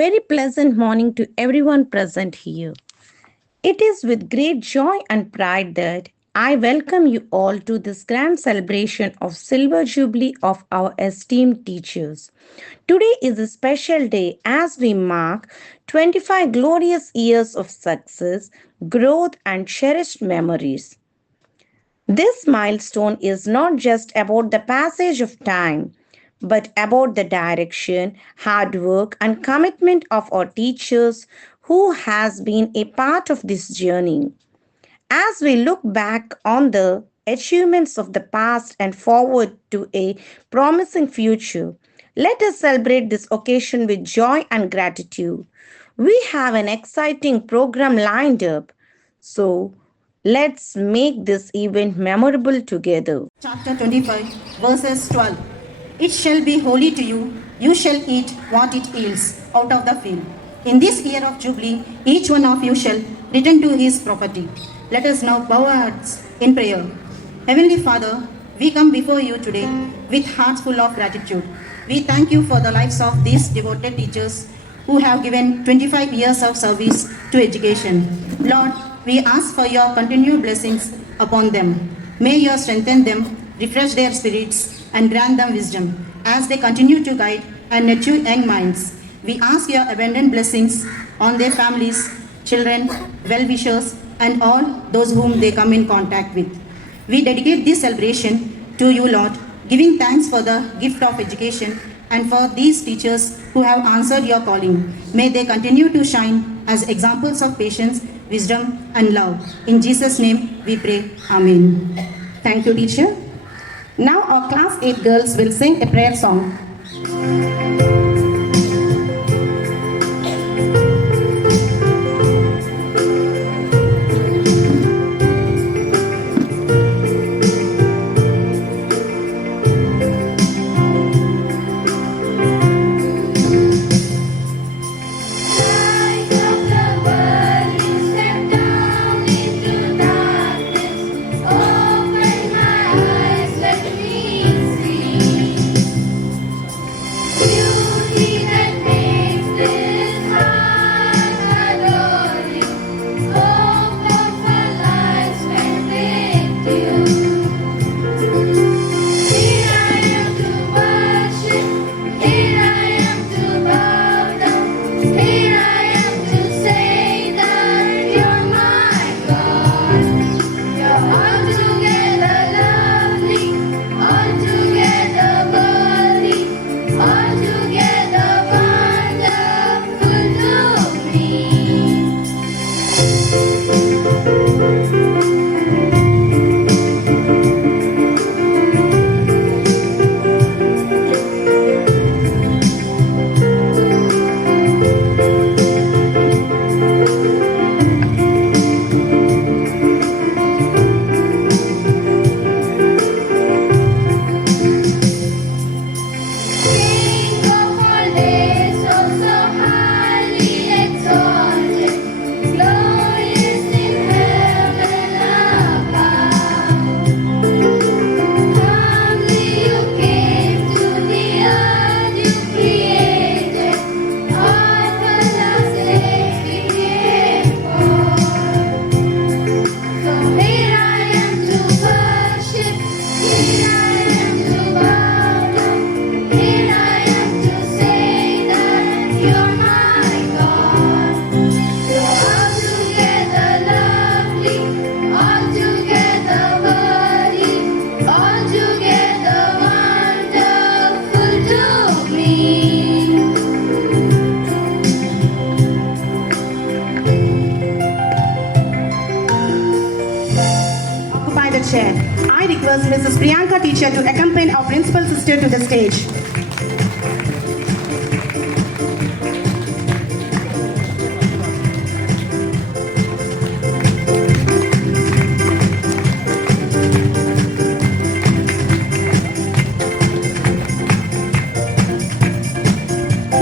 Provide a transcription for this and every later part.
very pleasant morning to everyone present here. It is with great joy and pride that I welcome you all to this grand celebration of Silver Jubilee of our esteemed teachers. Today is a special day as we mark 25 glorious years of success, growth, and cherished memories. This milestone is not just about the passage of time, but about the direction, hard work, and commitment of our teachers who has been a part of this journey. As we look back on the achievements of the past and forward to a promising future, let us celebrate this occasion with joy and gratitude. We have an exciting program lined up, so let's make this event memorable together. Chapter 25, verses 12. It shall be holy to you, you shall eat what it yields out of the field. In this year of Jubilee, each one of you shall return to his property. Let us now bow our hearts in prayer. Heavenly Father, we come before you today with hearts full of gratitude. We thank you for the lives of these devoted teachers who have given 25 years of service to education. Lord, we ask for your continued blessings upon them. May you strengthen them, refresh their spirits, and grant them wisdom as they continue to guide and nurture young minds. We ask your abundant blessings on their families, children, well-wishers, and all those whom they come in contact with. We dedicate this celebration to you, Lord, giving thanks for the gift of education and for these teachers who have answered your calling. May they continue to shine as examples of patience, wisdom, and love. In Jesus' name we pray. Amen. Thank you, teacher. Now our class 8 girls will sing a prayer song. Chair. I request Mrs. Priyanka teacher to accompany our principal sister to the stage.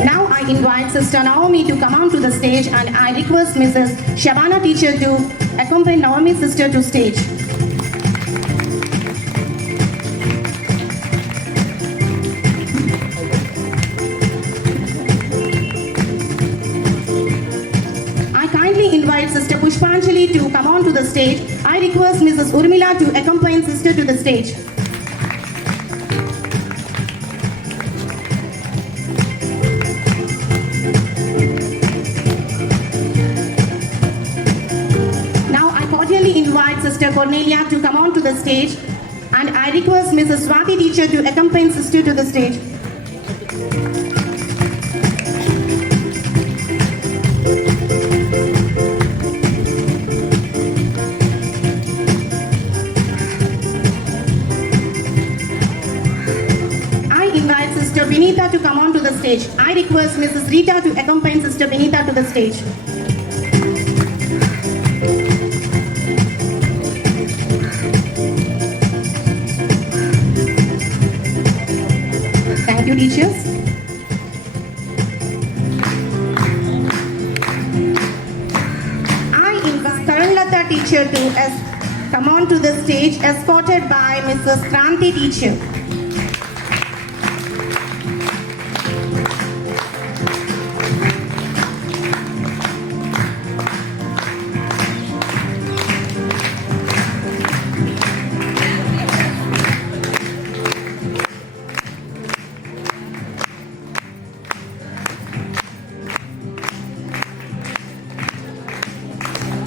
Now I invite Sister Naomi to come on to the stage, and I request Mrs. Shabana teacher to accompany Naomi's sister to stage. Pushpanjali to come on to the stage. I request Mrs. Urmila to accompany sister to the stage. Now I cordially invite Sister Cornelia to come on to the stage, and I request Mrs. Swati teacher to accompany sister to the stage. I invite Sister Vinita to come on to the stage. I request Mrs. Rita to accompany Sister Vinita to the stage. Thank you, teachers. I invite Karanlata teacher to come on to the stage, escorted by Mrs. Kranti teacher.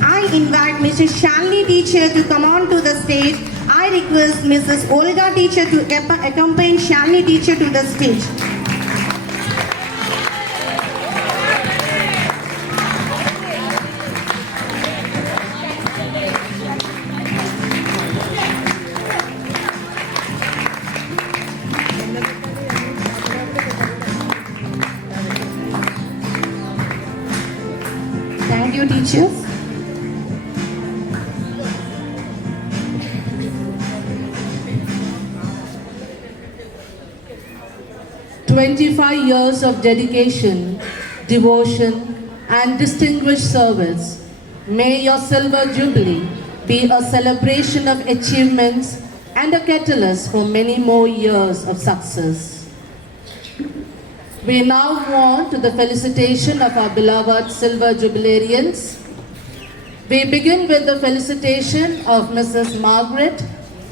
I invite Mrs. Shalini teacher to come on to the stage. I request Mrs. Olga teacher to accompany Shalini teacher to the stage. Thank you, teachers. "25 years of dedication, devotion, and distinguished service. May your Silver Jubilee be a celebration of achievements and a catalyst for many more years of success." We now move on to the felicitation of our beloved Silver Jubilarians. We begin with the felicitation of Mrs. Margaret,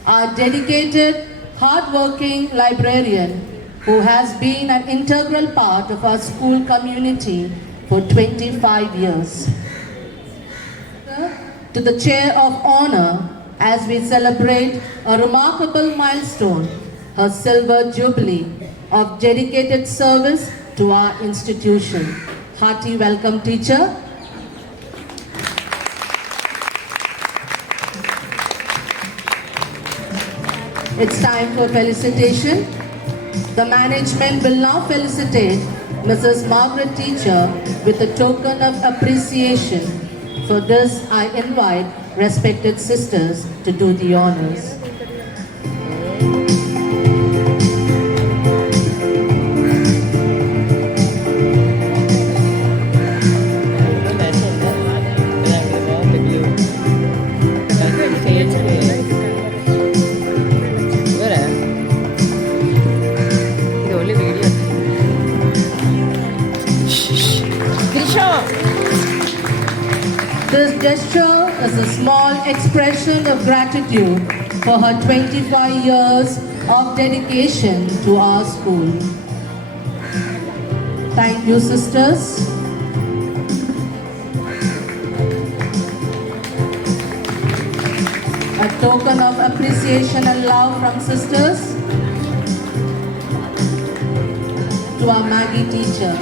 our dedicated, hard-working librarian who has been an integral part of our school community for 25 years. To the Chair of Honor as we celebrate a remarkable milestone, her Silver Jubilee of dedicated service to our institution. Hearty welcome, teacher. It's time for felicitation. The management will now felicitate Mrs. Margaret teacher with a token of appreciation. For this, I invite respected sisters to do the honors. This gesture is a small expression of gratitude for her 25 years of dedication to our school. Thank you, sisters. A token of appreciation and love from sisters to our Maggie teacher.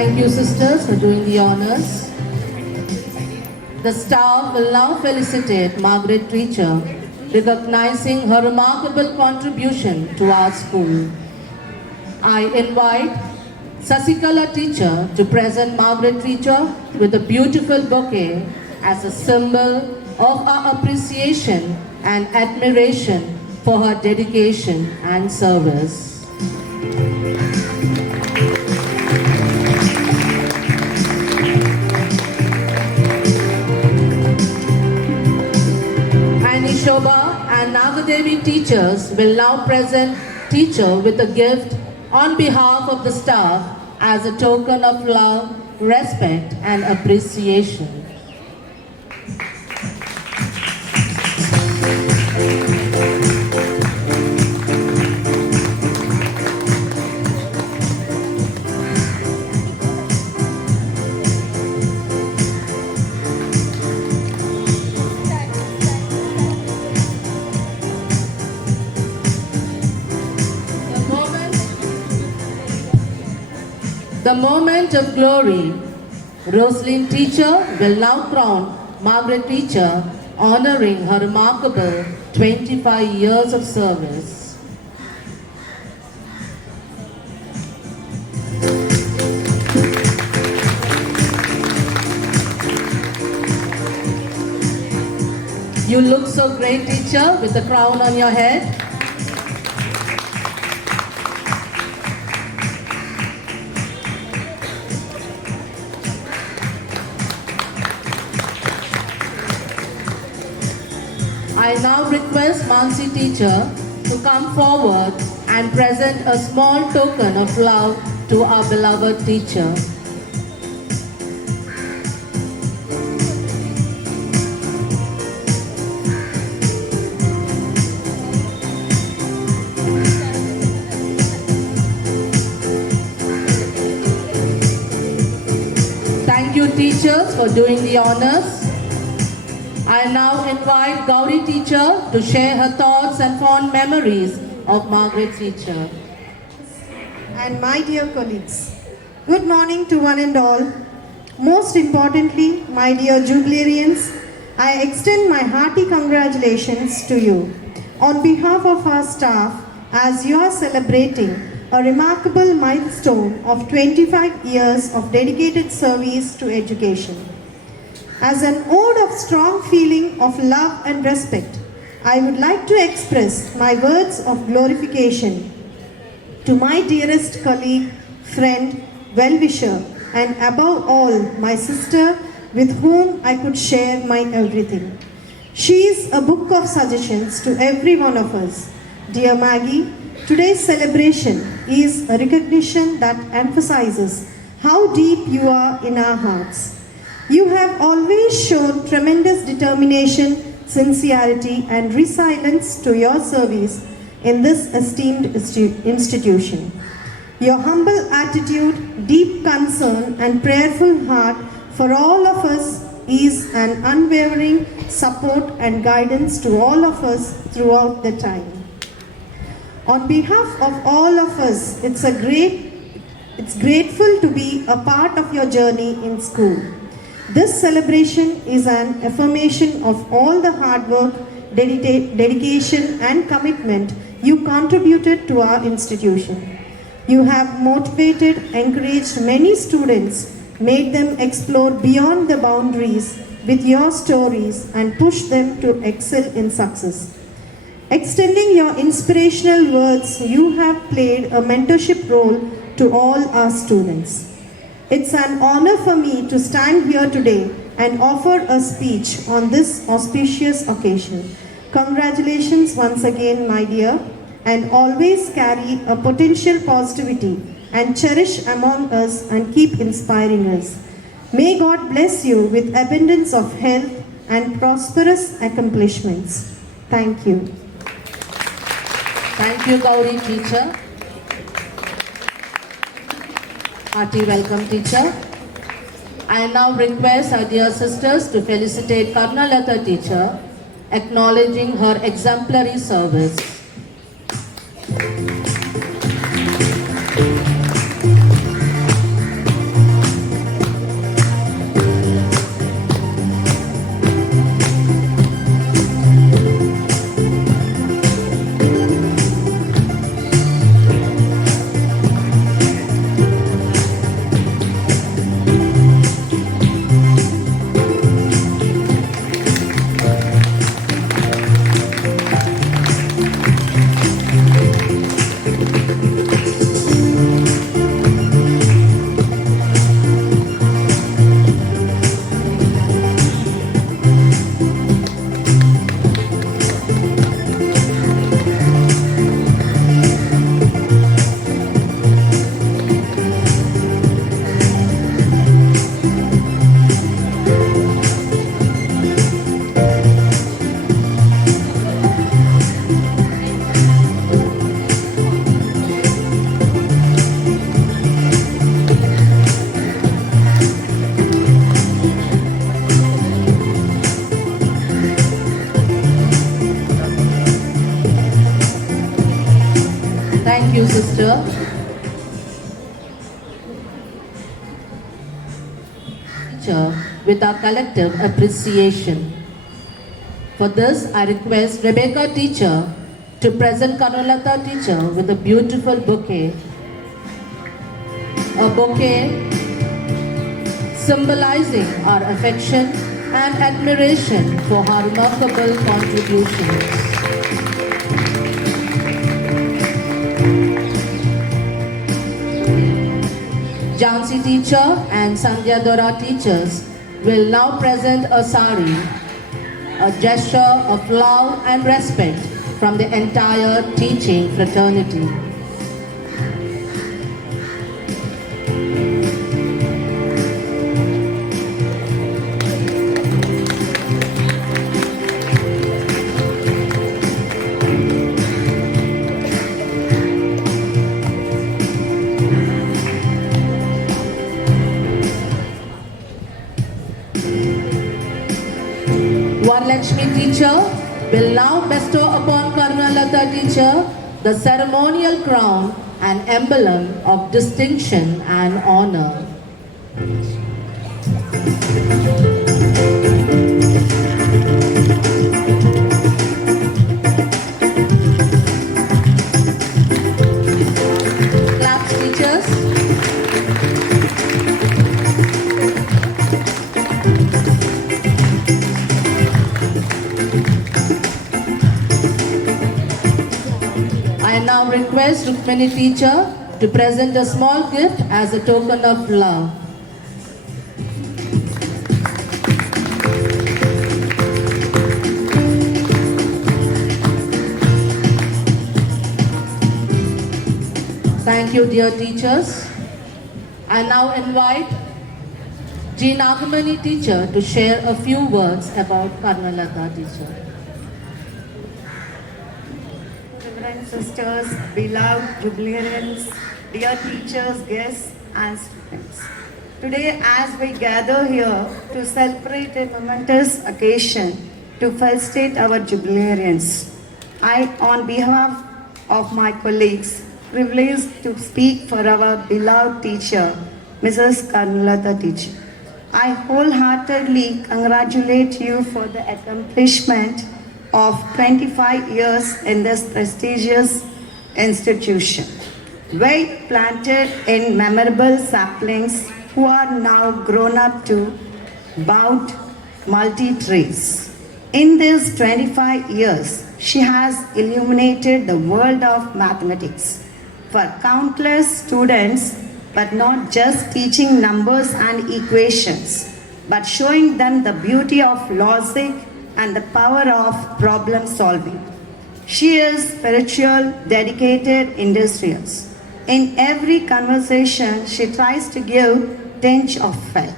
Thank you, sisters, for doing the honors. The staff will now felicitate Margaret teacher, recognizing her remarkable contribution to our school. I invite Sasikala teacher to present Margaret teacher with a beautiful bouquet as a symbol of our appreciation and admiration for her dedication and service. Vishobha and Nagadevi teachers will now present teacher with a gift on behalf of the staff as a token of love, respect and appreciation. The moment of glory. Rosaline teacher will now crown Margaret teacher, honoring her remarkable 25 years of service. You look so great, teacher, with the crown on your head. I now request Mansi teacher to come forward and present a small token of love to our beloved teacher. Thank you teachers for doing the honors. I now invite Gauri teacher to share her thoughts and fond memories of Margaret teacher. And my dear colleagues, good morning to one and all. Most importantly, my dear Jubilarians, I extend my hearty congratulations to you on behalf of our staff as you are celebrating a remarkable milestone of 25 years of dedicated service to education. As an ode of strong feeling of love and respect, I would like to express my words of glorification to my dearest colleague, friend, well-wisher, and above all, my sister with whom I could share my everything. She is a book of suggestions to every one of us. Dear Maggie, today's celebration is a recognition that emphasizes how deep you are in our hearts. You have always shown tremendous determination, sincerity, and resilience to your service in this esteemed institution. Your humble attitude, deep concern, and prayerful heart for all of us is an unwavering support and guidance to all of us throughout the time. On behalf of all of us, it's grateful to be a part of your journey in school. This celebration is an affirmation of all the hard work, dedication and commitment you contributed to our institution. You have motivated, encouraged many students, made them explore beyond the boundaries with your stories and pushed them to excel in success. Extending your inspirational words, you have played a mentorship role to all our students. It's an honor for me to stand here today and offer a speech on this auspicious occasion. Congratulations once again, my dear, and always carry a potential positivity and cherish among us and keep inspiring us. May God bless you with abundance of health and prosperous accomplishments. Thank you. Thank you, Gauri teacher. Hearty welcome, teacher. I now request our dear sisters to felicitate Karnalata teacher, acknowledging her exemplary service. Thank you, sister. Teacher with our collective appreciation. For this, I request Rebecca teacher to present Kanulata teacher with a beautiful bouquet. A bouquet symbolizing our affection and admiration for her remarkable contributions. Jansi teacher and Sandhya Dora teachers will now present a sari, a gesture of love and respect from the entire teaching fraternity. Varalakshmi teacher will now bestow upon Karunalata teacher the ceremonial crown and emblem of distinction and honor. Claps, teachers. I now request Rukmini teacher to present a small gift as a token of love. Thank you, dear teachers. I now invite G. Nagamani teacher to share a few words about Karnalata teacher. Reverend sisters, beloved jubilarians, dear teachers, guests, and students. Today, as we gather here to celebrate a momentous occasion to felicitate our jubilarians, I, on behalf of my colleagues, privileged to speak for our beloved teacher, Mrs. Karnalata teacher. I wholeheartedly congratulate you for the accomplishment of 25 years in this prestigious institution. Well planted in memorable saplings who are now grown up to bout multi-trees. In these 25 years, she has illuminated the world of mathematics for countless students, but not just teaching numbers and equations, but showing them the beauty of logic and the power of problem solving. She is spiritual, dedicated, industrious. In every conversation, she tries to give tinge of faith.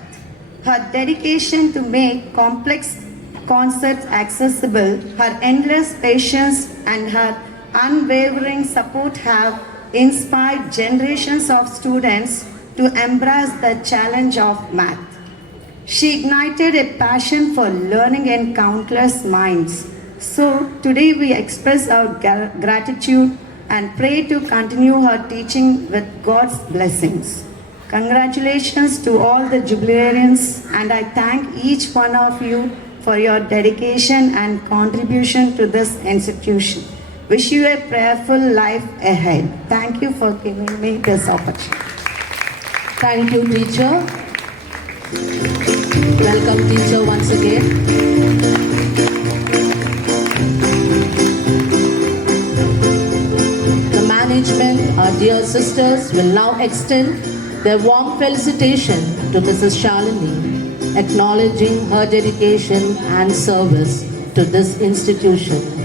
Her dedication to make complex concepts accessible, her endless patience and her unwavering support have inspired generations of students to embrace the challenge of math. She ignited a passion for learning in countless minds. So today we express our gratitude and pray to continue her teaching with God's blessings. Congratulations to all the jubilarians, and I thank each one of you for your dedication and contribution to this institution. Wish you a prayerful life ahead. Thank you for giving me this opportunity. Thank you, teacher. Welcome, teacher, once again. The management, our dear sisters, will now extend their warm felicitation to Mrs. Shalini, acknowledging her dedication and service to this institution.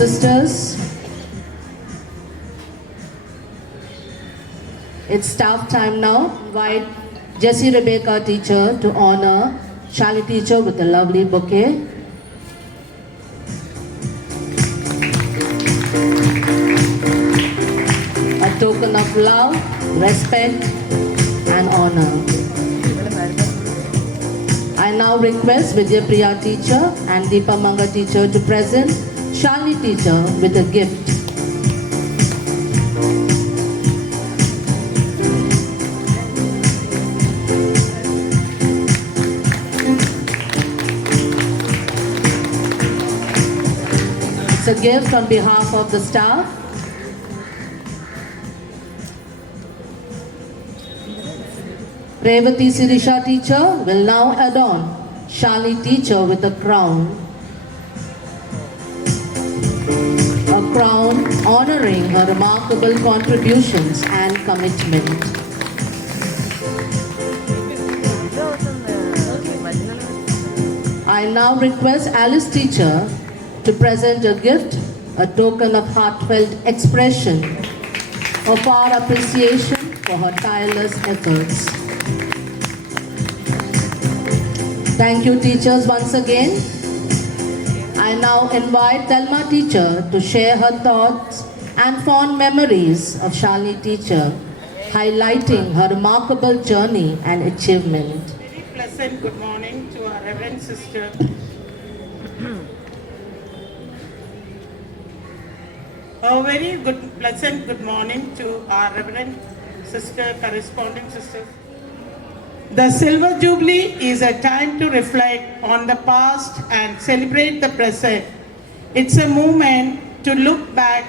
sisters, it's staff time now. Invite Jessie Rebecca teacher to honor Shali teacher with a lovely bouquet. A token of love, respect and honor. I now request Vidya Priya teacher and Deepa Manga teacher to present Shali teacher with a gift. It's a gift on behalf of the staff. Revati Sirisha teacher will now adorn Shali teacher with a crown. A crown honoring her remarkable contributions and commitment. I now request Alice teacher to present a gift, a token of heartfelt expression of our appreciation for her tireless efforts. Thank you teachers once again. I now invite Thelma teacher to share her thoughts and fond memories of Shali teacher, highlighting her remarkable journey and achievement. Very pleasant good morning to our Reverend Sister. A very pleasant good morning to our Reverend Sister, corresponding sister. The Silver Jubilee is a time to reflect on the past and celebrate the present. It's a moment to look back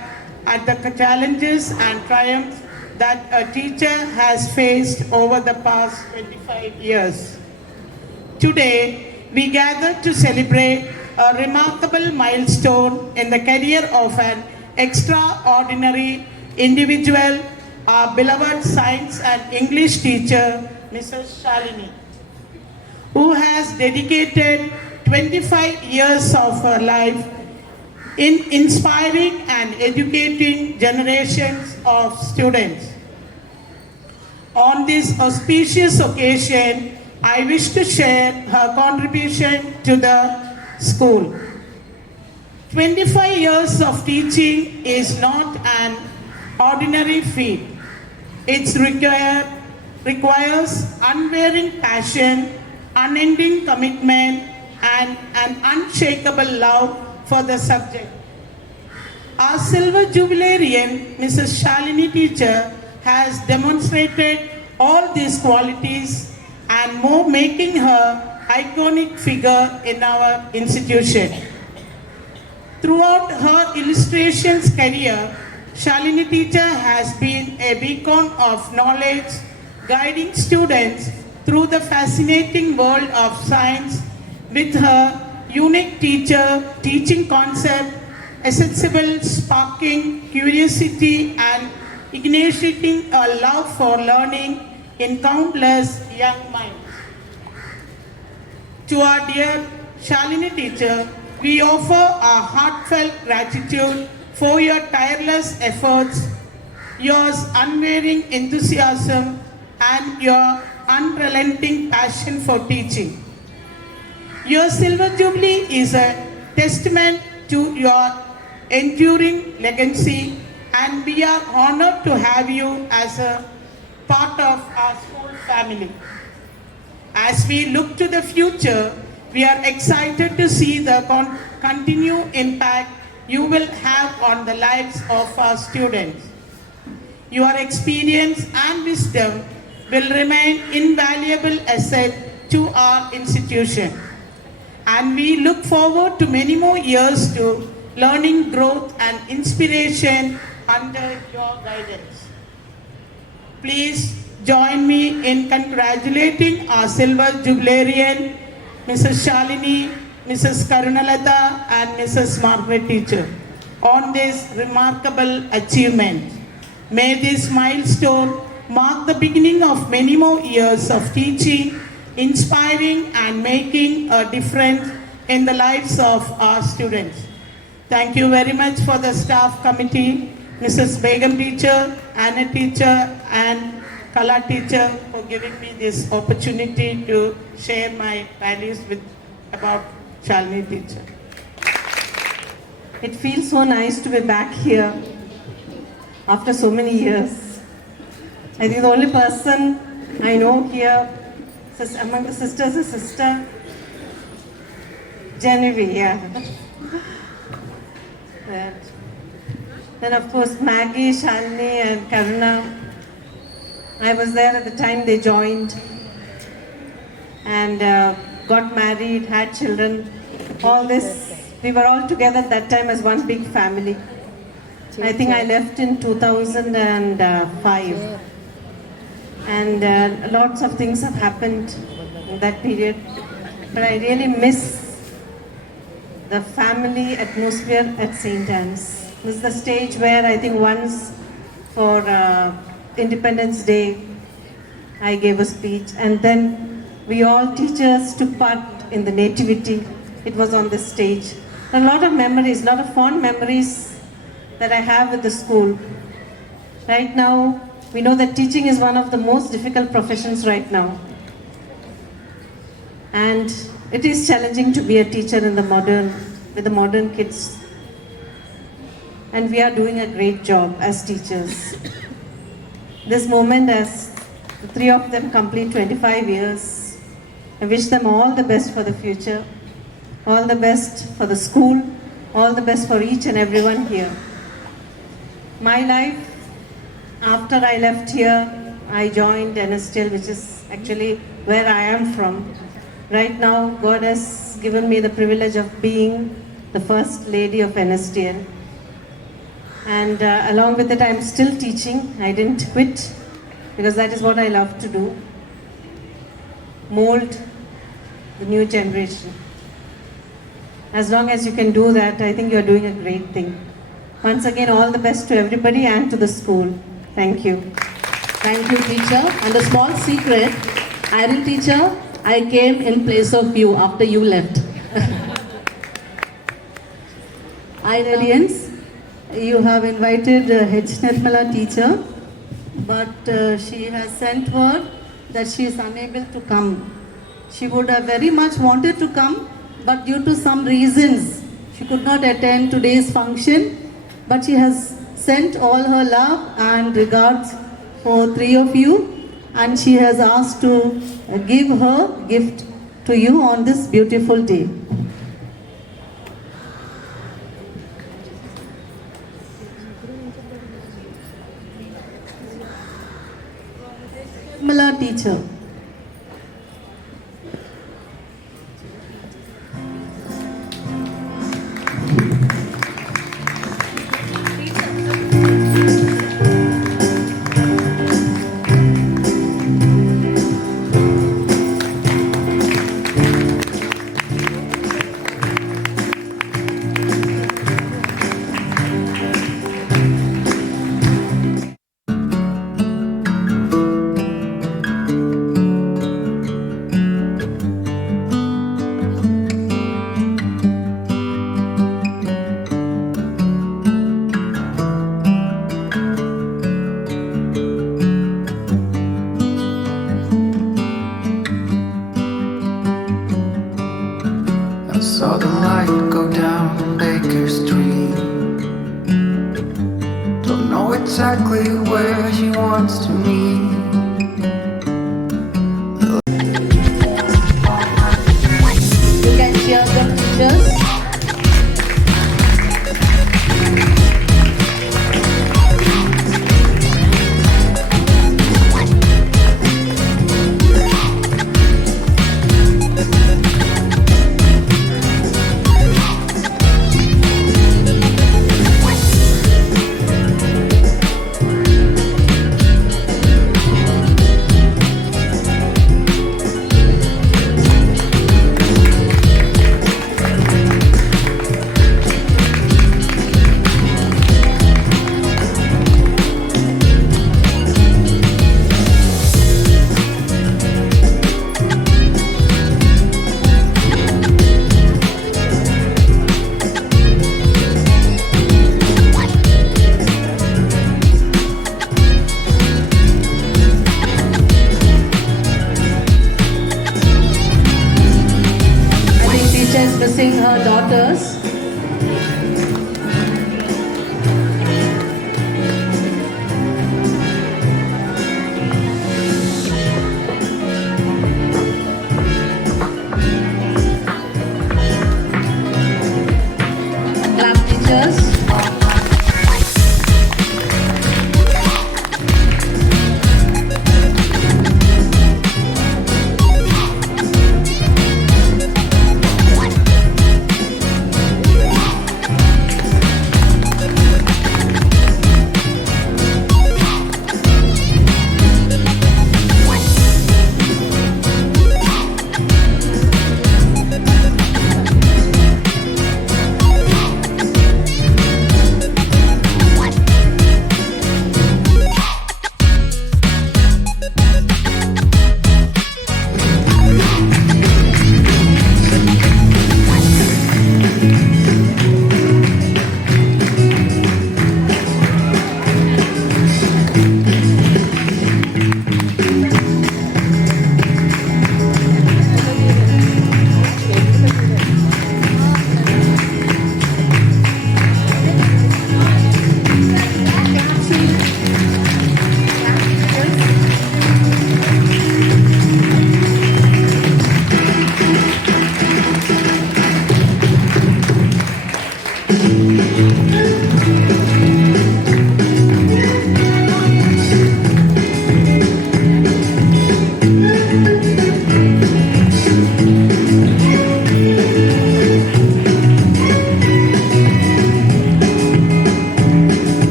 at the challenges and triumphs that a teacher has faced over the past 25 years. Today, we gather to celebrate a remarkable milestone in the career of an extraordinary individual, our beloved science and English teacher, Mrs. Shalini, who has dedicated 25 years of her life in inspiring and educating generations of students. On this auspicious occasion, I wish to share her contribution to the school. 25 years of teaching is not an ordinary feat. It requires unwavering passion, unending commitment, and an unshakable love for the subject. Our Silver Jubilarian, Mrs. Shalini teacher, has demonstrated all these qualities and more, making her iconic figure in our institution. Throughout her illustrations career, Shalini teacher has been a beacon of knowledge, guiding students through the fascinating world of science with her unique teaching concept, accessible, sparking curiosity and igniting a love for learning in countless young minds. To our dear Shalini teacher, we offer our heartfelt gratitude for your tireless efforts, your unwavering enthusiasm, and your unrelenting passion for teaching. Your Silver Jubilee is a testament to your enduring legacy, and we are honored to have you as a part of our school family. As we look to the future, we are excited to see the continued impact you will have on the lives of our students. Your experience and wisdom will remain invaluable asset to our institution. And we look forward to many more years to learning, growth and inspiration under your guidance. Please join me in congratulating our Silver Jubilarian, Mrs. Shalini, Mrs. Karunalata and Mrs. Margaret teacher on this remarkable achievement. May this milestone mark the beginning of many more years of teaching, inspiring and making a difference in the lives of our students. Thank you very much for the staff committee, Mrs. Begum teacher, Anna teacher, and Kala teacher for giving me this opportunity to share my values about Shalini teacher. It feels so nice to be back here after so many years. I think the only person I know here among the sisters is Sister Genevieve, yeah. Then of course Maggie, Shalini and Karuna. I was there at the time they joined and got married, had children. All this, we were all together at that time as one big family. I think I left in 2005. And lots of things have happened in that period. But I really miss the family atmosphere at St. Anne's. This is the stage where I think once for Independence Day, I gave a speech, and then we all teachers took part in the nativity. It was on this stage. A lot of memories, a lot of fond memories that I have with the school. Right now, we know that teaching is one of the most difficult professions right now. And it is challenging to be a teacher in with the modern kids. And we are doing a great job as teachers. This moment, as the three of them complete 25 years, I wish them all the best for the future, all the best for the school, all the best for each and everyone here. My life, after I left here, I joined NSTL, which is actually where I am from. Right now, God has given me the privilege of being the First Lady of NSTL. And along with it, I'm still teaching. I didn't quit because that is what I love to do. Mold the new generation. As long as you can do that, I think you're doing a great thing. Once again, all the best to everybody and to the school. Thank you. Thank you, teacher. And a small secret, Irene teacher, I came in place of you after you left. Iranians, you have invited H. Nirmala teacher, but she has sent word that she is unable to come. She would have very much wanted to come, but due to some reasons, she could not attend today's function. But she has sent all her love and regards for three of you, and she has asked to give her gift to you on this beautiful day. Nirmala teacher. Saw the light go down Baker Street. Don't know exactly where she wants to meet. You can cheer them, teachers.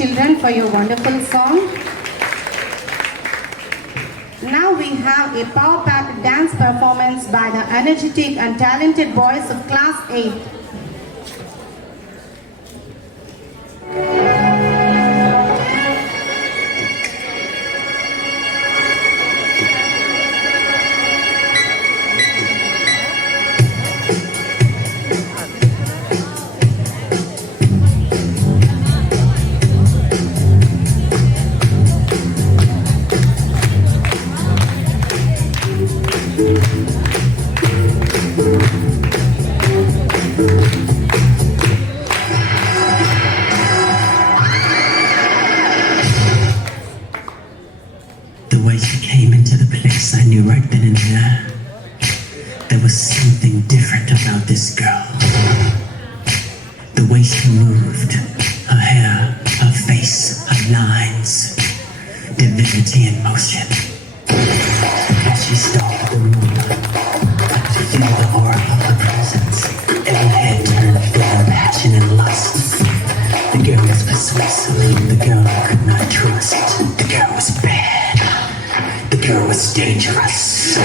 children, for your wonderful song. Now we have a power-packed dance performance by the energetic and talented boys of Class 8. The way she came into the place, I knew right then and there. There was something different about this girl. The way she moved, her hair, her face, her lines, divinity in motion. As she stalked the room, I could feel the aura of her presence. Every head turned full of passion and lust. The girl was persuasive, the girl I could not trust. The girl was bad, the girl was dangerous.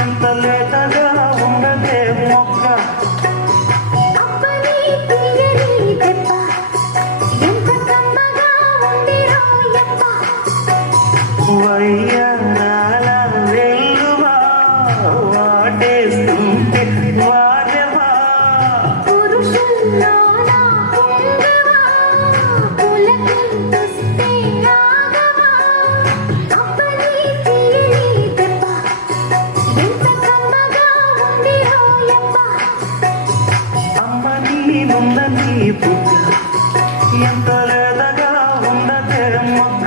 ఎంత లేతగా ఉన్నదే మొక్క వయ్యాల వెల్లువా వాటేస్తుంటే వాడవా అమ్మ నీనున్నది బుగ్గ ఎంత లేదగా ఉన్నదే మొగ్గ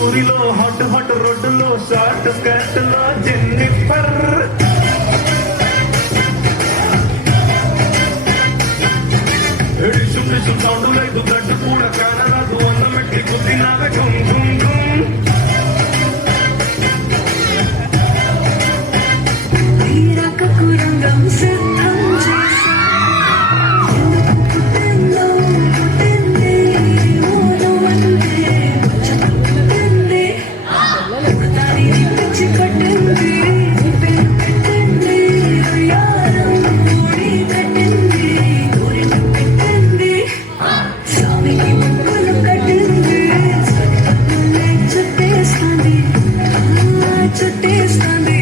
ఊరిలో హాట్ హాట్ రోడ్డులో షార్ట్ స్కర్ట్ లో జెన్నిఫర్ ఎడిషన్ సౌండ్ లేదు బ్లడ్ కూడా కానరాదు అన్నం పెట్టి కుదినావే గుమ్ గుమ్ గుమ్ రంగం సిద్ధం చేసి చుట్టేస్తుంది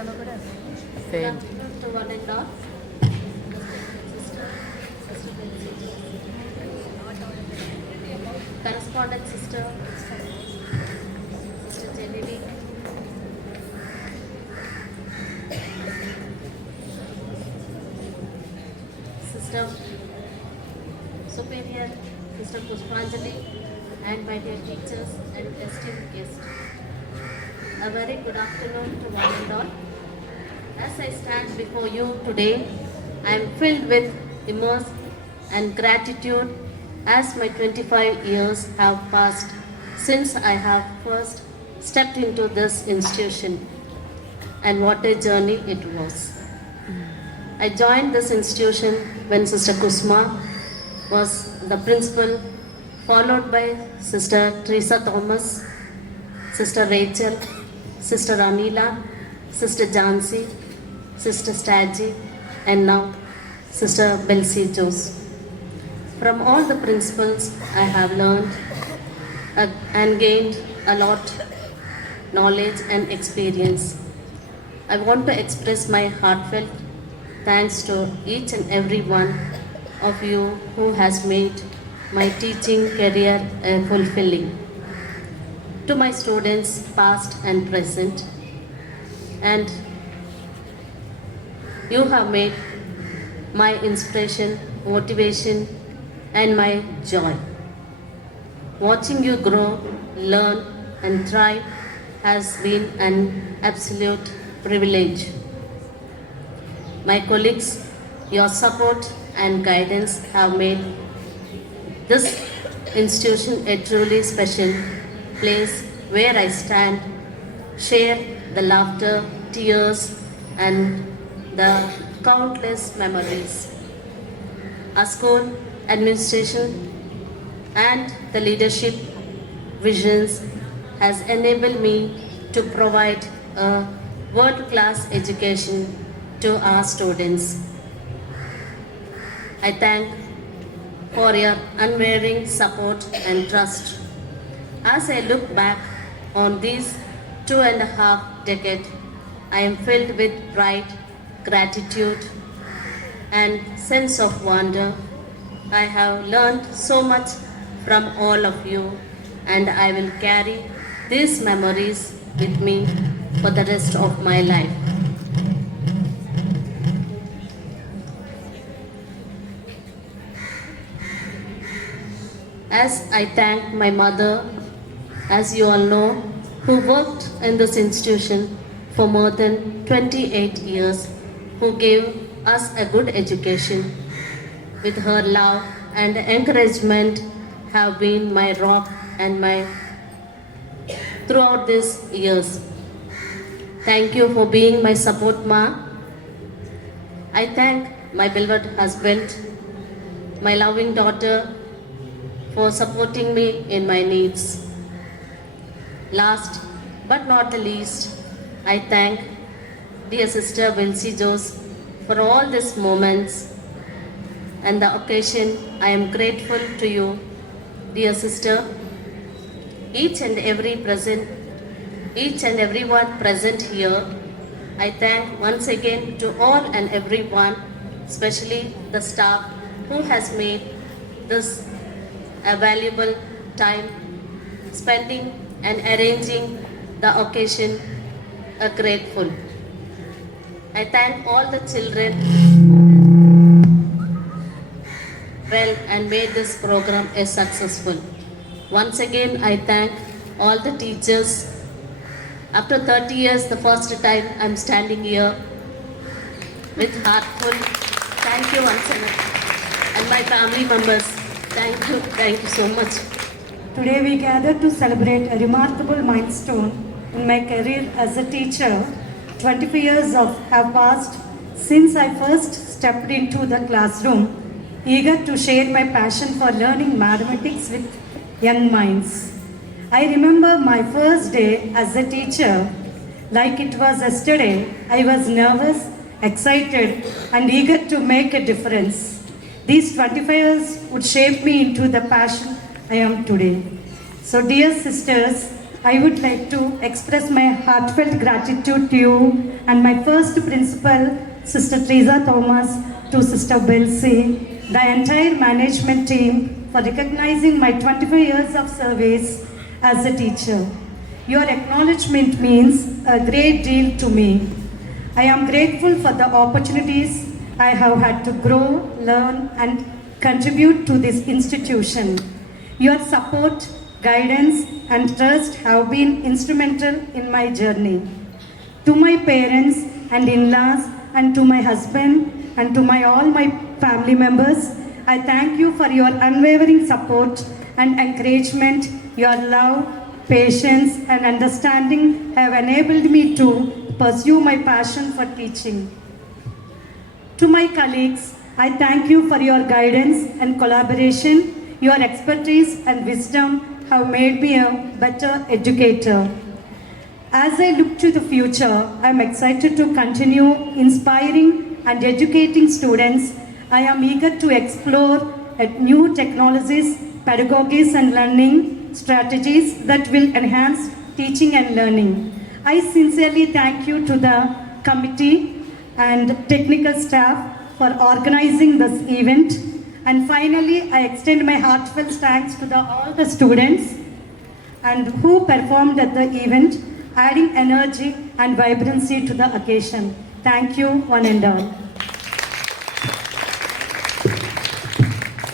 Good afternoon to one and all. Correspondent sister, Sister Genevieve. Sister Superior, Sister Pushpanjali, and my dear teachers and esteemed guests. A very good afternoon to one and all. As I stand before you today, I am filled with immense and gratitude as my 25 years have passed since I have first stepped into this institution, and what a journey it was. I joined this institution when Sister Kusma was the principal, followed by Sister Teresa Thomas, Sister Rachel, Sister Anila, Sister Jansi, Sister Stagy, and now Sister Belsi Jose. From all the principals, I have learned and gained a lot knowledge and experience. I want to express my heartfelt thanks to each and every one of you who has made my teaching career fulfilling. To my students, past and present, and you have made my inspiration, motivation, and my joy. Watching you grow, learn, and thrive has been an absolute privilege. My colleagues, your support and guidance have made this institution a truly special place where I stand, share the laughter, tears, and the countless memories. Our school administration and the leadership visions has enabled me to provide a world-class education to our students. I thank for your unwavering support and trust. As I look back on these 2.5 decades, I am filled with pride, gratitude, and sense of wonder. I have learned so much from all of you, and I will carry these memories with me for the rest of my life. As I thank my mother, as you all know, who worked in this institution for more than 28 years, who gave us a good education. With her love and encouragement have been my rock and my throughout these years. Thank you for being my support, Ma. I thank my beloved husband, my loving daughter, for supporting me in my needs. Last but not the least, I thank dear Sister Belsi Jose for all these moments and the occasion. I am grateful to you, dear sister. Each and everyone present here, I thank once again to all and everyone, especially the staff who has made this a valuable time spending and arranging the occasion grateful. I thank all the children well and made this program a successful. Once again, I thank all the teachers. After 30 years, the first time I'm standing here with heartful thank you once again. And my family members, thank you so much. Today we gather to celebrate a remarkable milestone in my career as a teacher. 25 years have passed since I first stepped into the classroom, eager to share my passion for learning mathematics with young minds. I remember my first day as a teacher like it was yesterday. I was nervous, excited, and eager to make a difference. These 25 years would shape me into the passion I am today. So dear sisters, I would like to express my heartfelt gratitude to you and my first principal, Sister Teresa Thomas, to Sister Belsi, the entire management team for recognizing my 25 years of service as a teacher. Your acknowledgement means a great deal to me. I am grateful for the opportunities I have had to grow, learn, and contribute to this institution. Your support, guidance, and trust have been instrumental in my journey. To my parents and in-laws, and to my husband, and to all my family members, I thank you for your unwavering support and encouragement. Your love, patience, and understanding have enabled me to pursue my passion for teaching. To my colleagues, I thank you for your guidance and collaboration. Your expertise and wisdom have made me a better educator. As I look to the future, I am excited to continue inspiring and educating students. I am eager to explore new technologies, pedagogies, and learning strategies that will enhance teaching and learning. I sincerely thank you to the committee and technical staff for organizing this event. And finally, I extend my heartfelt thanks to all the students and who performed at the event, adding energy and vibrancy to the occasion. Thank you, one and all.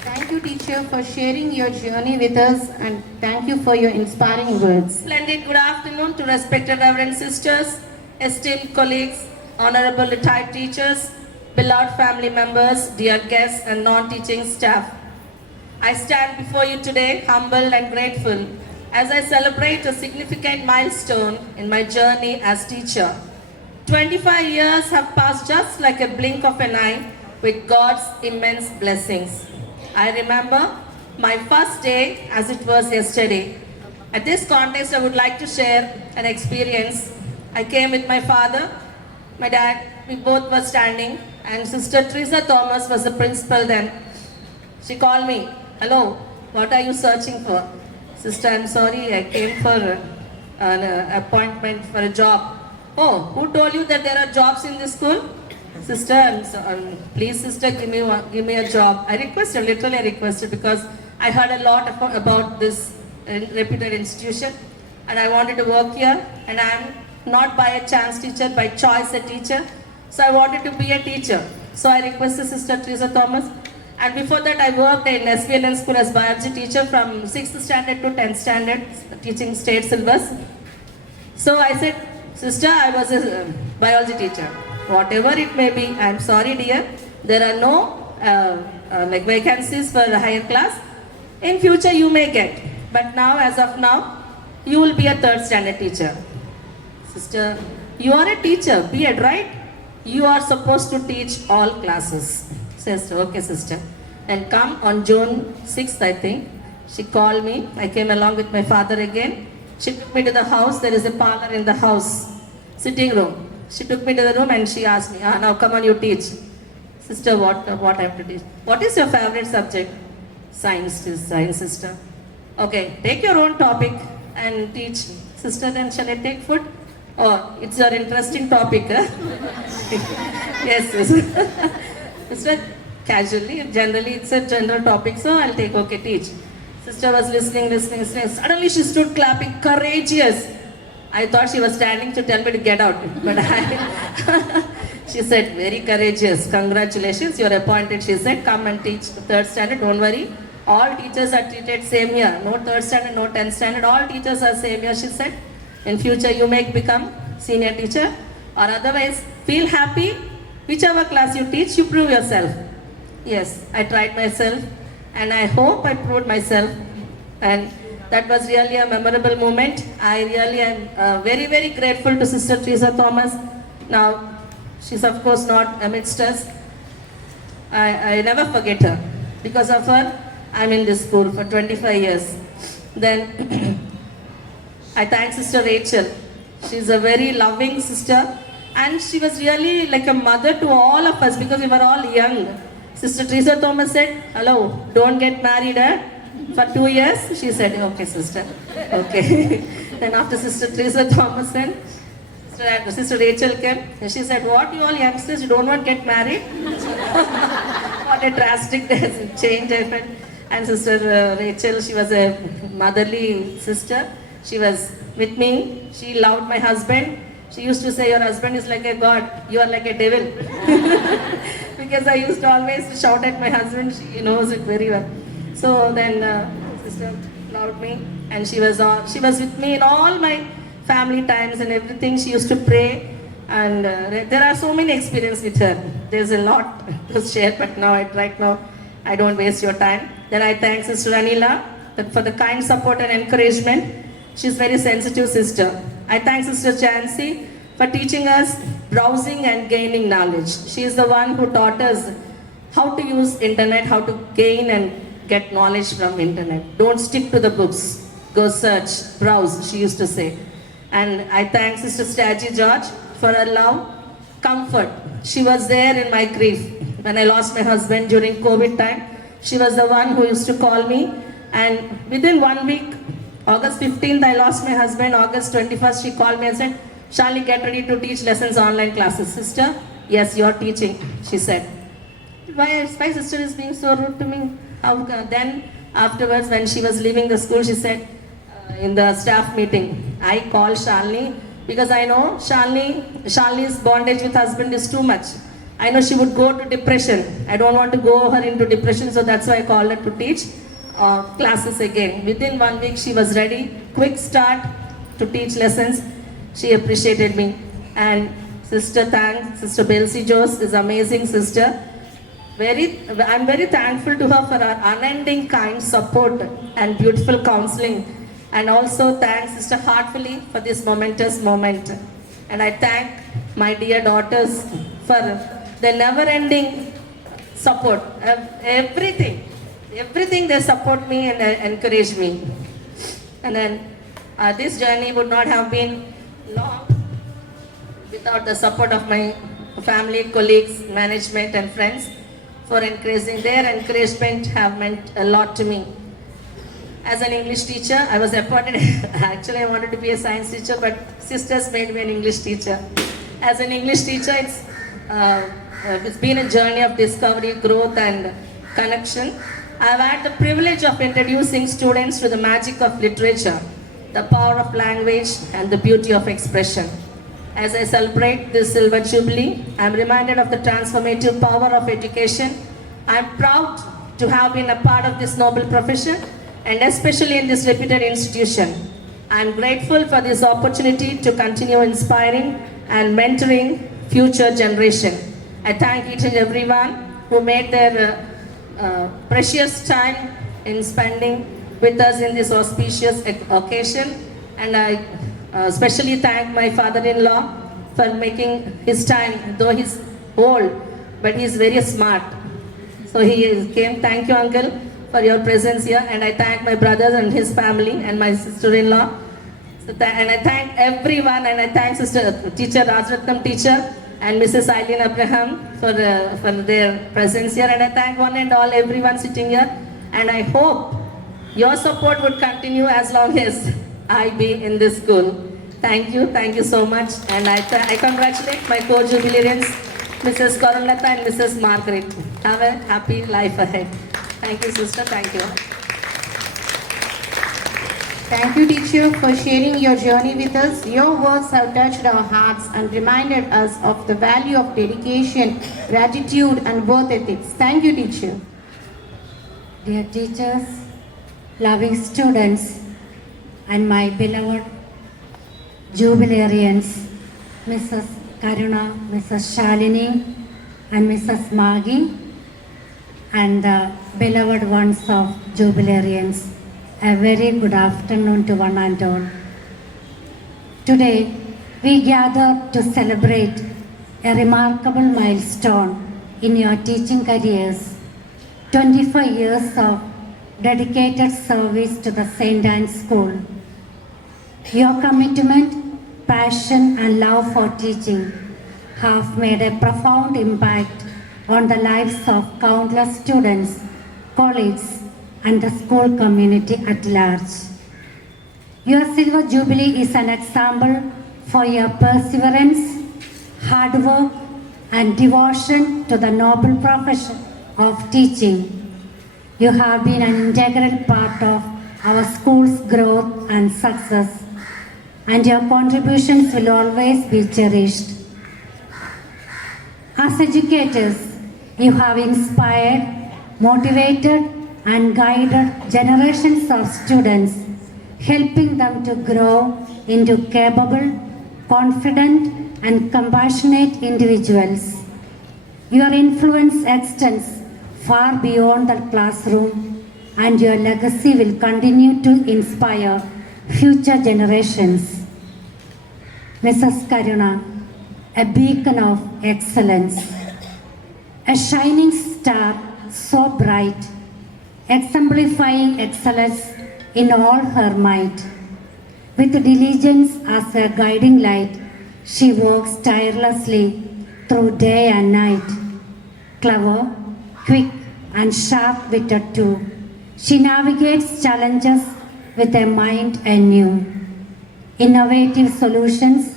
Thank you, teacher, for sharing your journey with us, and thank you for your inspiring words. Splendid good afternoon to respected Reverend Sisters, esteemed colleagues, honorable retired teachers, beloved family members, dear guests, and non-teaching staff. I stand before you today humble and grateful as I celebrate a significant milestone in my journey as teacher. 25 years have passed just like a blink of an eye with God's immense blessings. I remember my first day as it was yesterday. At this context, I would like to share an experience. I came with my father, my dad, we both were standing, and Sister Teresa Thomas was the principal then. She called me, "Hello, what are you searching for?" "Sister, I'm sorry, I came for an appointment for a job." "Oh, who told you that there are jobs in this school?" "Sister, please sister, give me a job." I requested, literally I requested, because I heard a lot about this reputed institution and I wanted to work here, and I am not by a chance teacher, by choice a teacher. So I wanted to be a teacher. So I requested Sister Teresa Thomas. And before that, I worked in SVLN school as biology teacher from 6th standard to 10th standard, teaching state syllabus. So I said, "Sister, I was a biology teacher. Whatever it may be, I'm sorry dear, there are no vacancies for a higher class. In future you may get. But now, as of now, you will be a 3rd standard teacher." "Sister, you are a teacher, be it right? You are supposed to teach all classes." Says, "Okay, sister." And come on June 6th, I think, she called me. I came along with my father again. She took me to the house. There is a parlor in the house, sitting room. She took me to the room and she asked me, "Now come on, you teach." "Sister, what I have to teach?" "What is your favorite subject?" "Science, sister." "Okay, take your own topic and teach." "Sister, then shall I take food?" "Oh, it's your interesting topic, huh?" "Yes, sister." Sister, casually, generally it's a general topic, so I'll take, okay, teach. Sister was listening. Suddenly she stood clapping, "Courageous." I thought she was standing to tell me to get out, but she said, "Very courageous, congratulations, you're appointed." She said, "Come and teach 3rd standard, don't worry. All teachers are treated same here. No 3rd standard, no 10th standard, all teachers are same here." She said, "In future you may become senior teacher, or otherwise feel happy. Whichever class you teach, you prove yourself." Yes, I tried myself and I hope I proved myself, and that was really a memorable moment. I really am very, very grateful to Sister Teresa Thomas. Now, she's of course not amidst us. I never forget her. Because of her, I'm in this school for 25 years. Then I thank Sister Rachel. She's a very loving sister, and she was really like a mother to all of us because we were all young. Sister Teresa Thomas said, "Hello, don't get married for 2 years." She said, "Okay, sister, okay." Then after Sister Teresa Thomason, Sister Rachel came, and she said, "What, you all youngsters, you don't want to get married?" What a drastic change I felt. And Sister Rachel, she was a motherly sister. She was with me. She loved my husband. She used to say, "Your husband is like a god, you are like a devil." Because I used to always shout at my husband. She knows it very well. So then Sister loved me, and she was with me in all my family times and everything. She used to pray, and there are so many experiences with her. There's a lot to share, but right now I don't waste your time. Then I thank Sister Anila for the kind support and encouragement. She's very sensitive sister. I thank Sister Chancy for teaching us browsing and gaining knowledge. She is the one who taught us how to use internet, how to gain and get knowledge from internet. Don't stick to the books. Go search, browse, she used to say. And I thank Sister Strategy George for her love, comfort. She was there in my grief. When I lost my husband during COVID time, she was the one who used to call me. And within 1 week, August 15th, I lost my husband. August 21st, she called me and said, "Shalini, get ready to teach lessons, online classes." "Sister, yes, you're teaching," she said. Why sister is being so rude to me? Then afterwards, when she was leaving the school, she said, in the staff meeting, I called Shalini because I know Shalini's bondage with husband is too much. I know she would go to depression. I don't want to go her into depression, so that's why I called her to teach classes again. Within 1 week, she was ready. Quick start to teach lessons. She appreciated me. And Sister Belsi Jose is amazing sister. I'm very thankful to her for her unending kind support and beautiful counseling. And also thank Sister heartfully for this momentous moment. And I thank my dear daughters for the never-ending support. Everything they support me and encourage me. And then this journey would not have been long without the support of my family, colleagues, management and friends for encouraging. Their encouragement have meant a lot to me. As an English teacher, I was appointed, actually I wanted to be a science teacher, but sisters made me an English teacher. As an English teacher, it's been a journey of discovery, growth and connection. I've had the privilege of introducing students to the magic of literature, the power of language and the beauty of expression. As I celebrate this Silver Jubilee, I'm reminded of the transformative power of education. I'm proud to have been a part of this noble profession and especially in this reputed institution. I'm grateful for this opportunity to continue inspiring and mentoring future generation. I thank each and everyone who made their precious time in spending with us in this auspicious occasion, and I especially thank my father-in-law for making his time, though he's old, but he's very smart. So he came. Thank you, uncle, for your presence here, and I thank my brothers and his family and my sister-in-law. And I thank everyone, and I thank teacher Rajratnam teacher and Mrs. Eileen Abraham for their presence here, and I thank one and all everyone sitting here, and I hope your support would continue as long as I be in this school. Thank you so much, and I congratulate my co-jubilarians, Mrs. Karunlata and Mrs. Margaret. Have a happy life ahead. Thank you, sister. Thank you. Thank you, teacher, for sharing your journey with us. Your words have touched our hearts and reminded us of the value of dedication, gratitude, and work ethics. Thank you, teacher. Dear teachers, loving students, and my beloved jubilarians, Mrs. Karuna, Mrs. Shalini, and Mrs. Maggie, and the beloved ones of jubilarians. A very good afternoon to one and all. Today, we gather to celebrate a remarkable milestone in your teaching careers, 25 years of dedicated service to the St. Anne's School. Your commitment, passion and love for teaching have made a profound impact on the lives of countless students, colleagues, and the school community at large. Your Silver Jubilee is an example for your perseverance, hard work, and devotion to the noble profession of teaching. You have been an integral part of our school's growth and success, and your contributions will always be cherished. As educators, you have inspired, motivated, and guided generations of students, helping them to grow into capable, confident, and compassionate individuals. Your influence extends far beyond the classroom, and your legacy will continue to inspire future generations. Mrs. Karuna, a beacon of excellence, a shining star so bright, exemplifying excellence in all her might. With diligence as her guiding light, she works tirelessly through day and night. Clever, quick, and sharp-witted too, she navigates challenges with a mind anew. Innovative solutions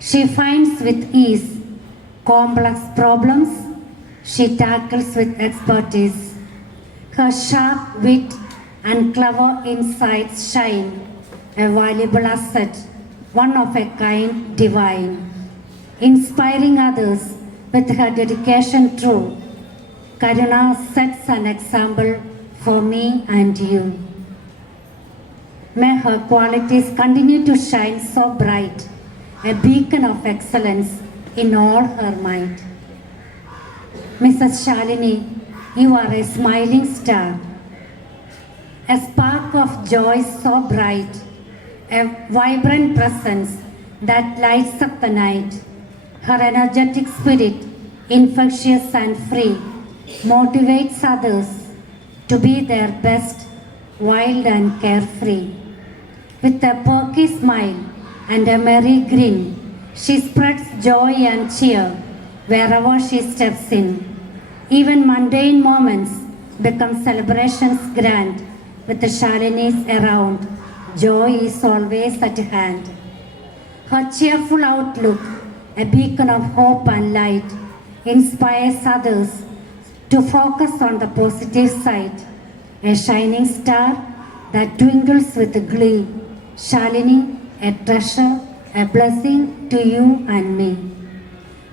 she finds with ease. Complex problems she tackles with expertise. Her sharp wit and clever insights shine, a valuable asset, one of a kind, divine. Inspiring others with her dedication true, Karuna sets an example for me and you. May her qualities continue to shine so bright, a beacon of excellence in all her might. Mrs. Shalini, you are a smiling star, a spark of joy so bright, a vibrant presence that lights up the night. Her energetic spirit, infectious and free, motivates others to be their best, wild and carefree. With a perky smile and a merry grin, she spreads joy and cheer wherever she steps in. Even mundane moments become celebrations grand. With the Shalinis around, joy is always at hand. Her cheerful outlook, a beacon of hope and light, inspires others to focus on the positive side. A shining star that dwindles with glee. Shalini, a treasure, a blessing to you and me.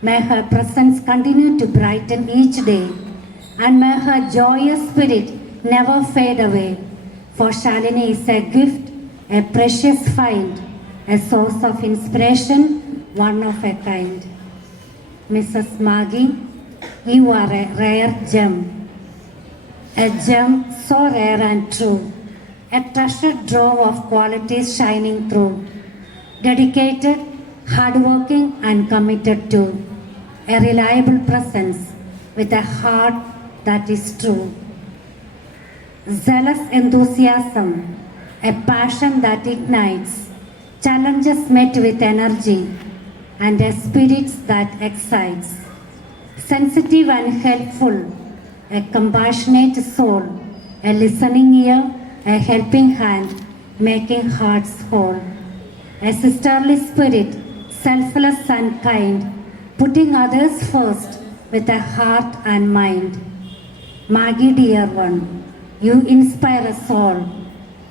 May her presence continue to brighten each day, and may her joyous spirit never fade away. For Shalini is a gift, a precious find, a source of inspiration, one of a kind. Mrs. Maggie, you are a rare gem so rare and true, a treasured trove of qualities shining through, dedicated, hardworking, and committed to, a reliable presence with a heart that is true. Zealous enthusiasm, a passion that ignites, challenges met with energy, and a spirit that excites. Sensitive and helpful, a compassionate soul, a listening ear, a helping hand, making hearts whole. A sisterly spirit, selfless and kind, putting others first with a heart and mind. Maggie, dear one, you inspire us all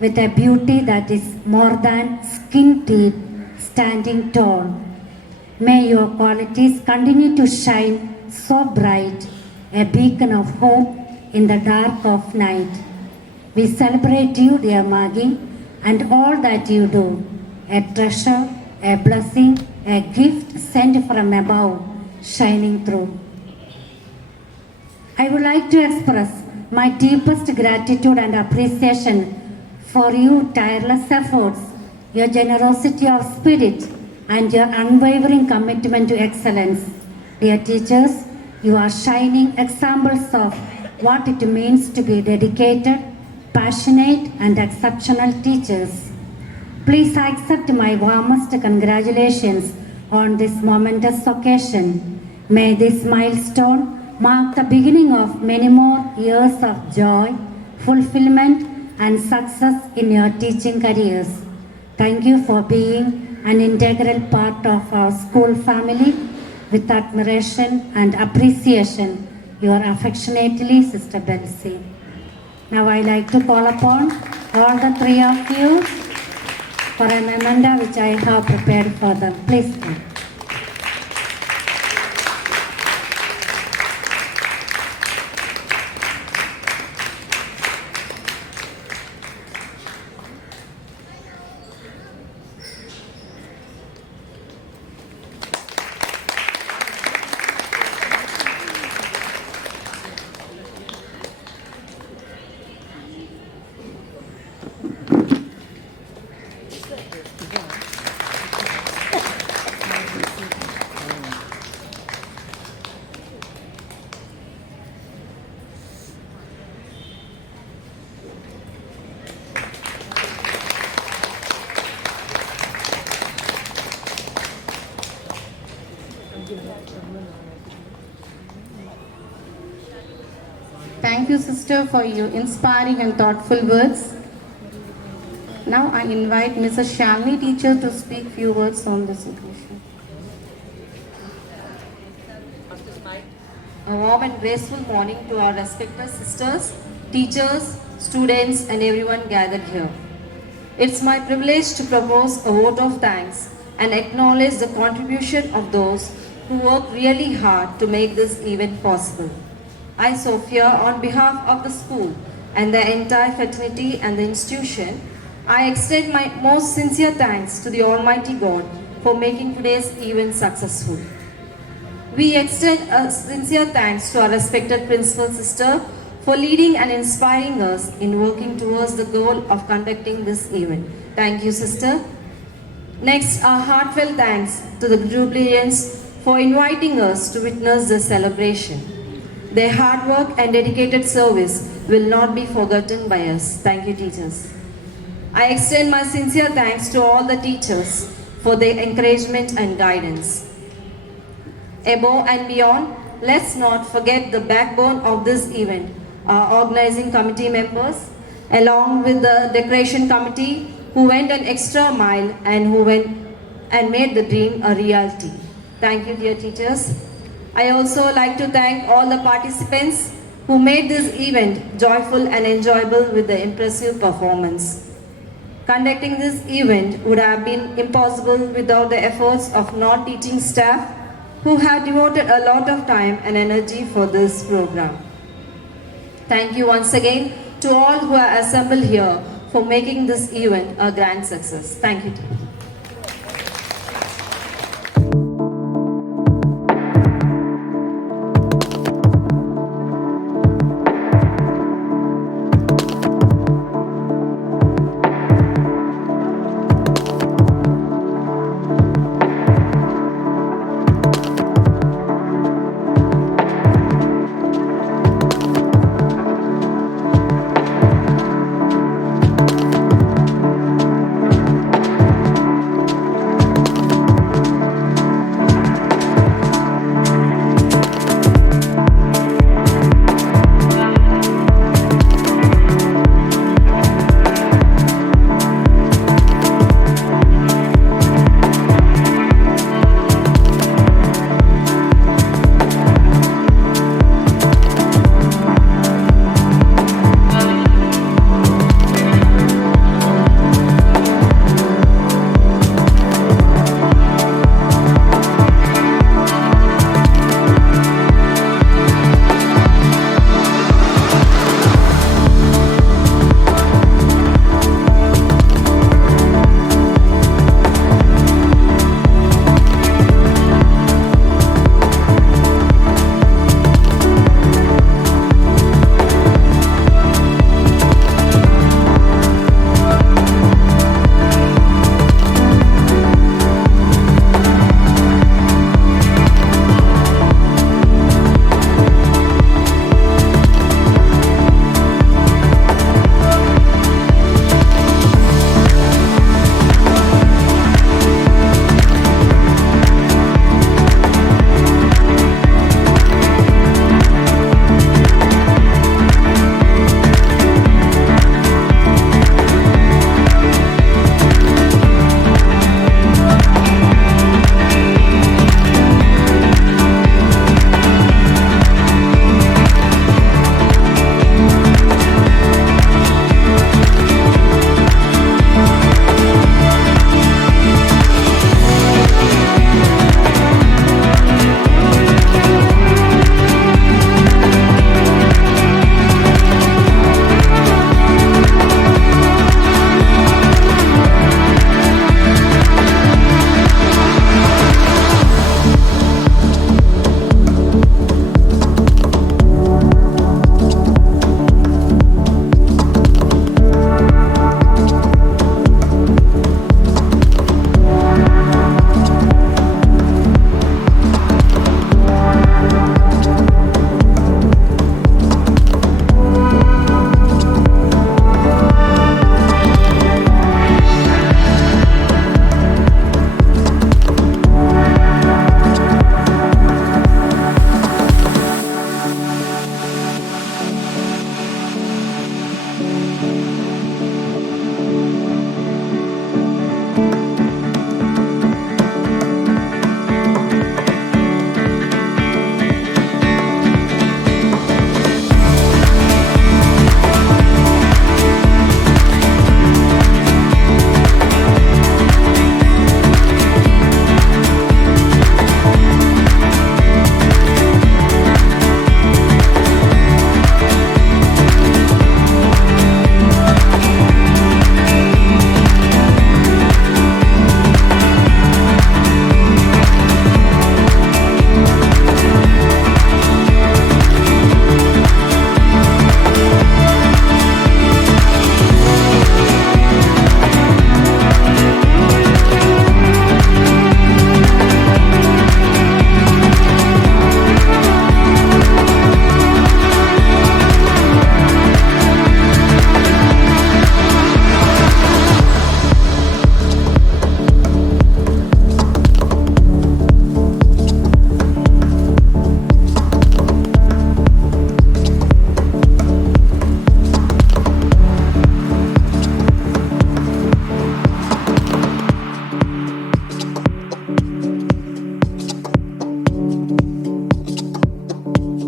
with a beauty that is more than skin deep, standing tall. May your qualities continue to shine so bright, a beacon of hope in the dark of night. We celebrate you, dear Maggie, and all that you do, a treasure, a blessing, a gift sent from above, shining through. I would like to express my deepest gratitude and appreciation for your tireless efforts, your generosity of spirit, and your unwavering commitment to excellence. Dear teachers, you are shining examples of what it means to be dedicated, passionate, and exceptional teachers. Please accept my warmest congratulations on this momentous occasion. May this milestone mark the beginning of many more years of joy, fulfillment, and success in your teaching careers. Thank you for being an integral part of our school family. With admiration and appreciation, you are affectionately Sister Belsi. Now I like to call upon all the three of you for a memento which I have prepared for them. Please come. Thank you, sister, for your inspiring and thoughtful words. Now I invite Mrs. Shalini teacher to speak few words on this occasion. A warm and graceful morning to our respected sisters, teachers, students and everyone gathered here. It's my privilege to propose a vote of thanks and acknowledge the contribution of those who worked really hard to make this event possible. I, Sophia, on behalf of the school and the entire fraternity and the institution, I extend my most sincere thanks to the Almighty God for making today's event successful. We extend a sincere thanks to our respected principal sister for leading and inspiring us in working towards the goal of conducting this event. Thank you, sister. Next, our heartfelt thanks to the Jubileans for inviting us to witness the celebration. Their hard work and dedicated service will not be forgotten by us. Thank you, teachers. I extend my sincere thanks to all the teachers for their encouragement and guidance. Above and beyond, let's not forget the backbone of this event, our organizing committee members, along with the decoration committee who went an extra mile and who went and made the dream a reality. Thank you, dear teachers. I also like to thank all the participants who made this event joyful and enjoyable with the impressive performance. Conducting this event would have been impossible without the efforts of non-teaching staff who have devoted a lot of time and energy for this program. Thank you once again to all who are assembled here for making this event a grand success. Thank you.